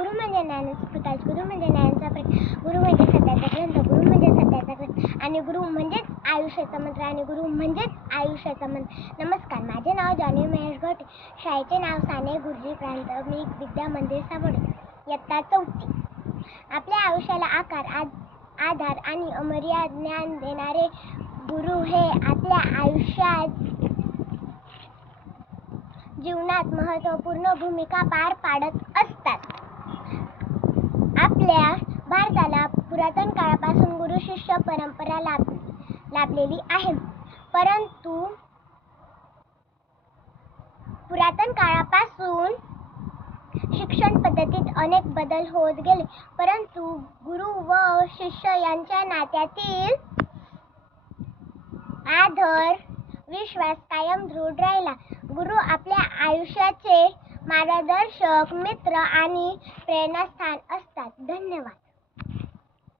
गुरु म्हणजे ज्ञानाचा प्रकाश, गुरु म्हणजे ज्ञानाचा प्रकाश, गुरु म्हणजे सत्याचा ग्रंथ, गुरु म्हणजे सत्याचा ग्रंथ आणि गुरु म्हणजेच आयुष्याचा मंत्र आणि गुरु म्हणजेच आयुष्याचा मंत्र. नमस्कार, माझे नाव जान्हवी महेश घोटे. शाळेचे नाव साने गुरुजी प्राथमिक विद्या मंदिर सावडे, इयत्ता 4. आपल्या आयुष्याला आकार, आधार आणि अमर्याद ज्ञान देणारे गुरु हे आपल्या आयुष्यात जीवनात महत्त्वपूर्ण भूमिका पार पाडत असतात. आपल्या भारताला पुरातन काळापासून गुरु शिष्य परंपरा लाभलेली आहे. परंतु पुरातन काळापासून शिक्षण पद्धतीत अनेक बदल होत गेले, परंतु गुरु व शिष्य यांच्या नात्यातील आदर विश्वास कायम दृढ राहिला. गुरु आपल्या आयुष्याचे मार्गदर्शक, मित्र आणि प्रेरणास्थान असतात. धन्यवाद.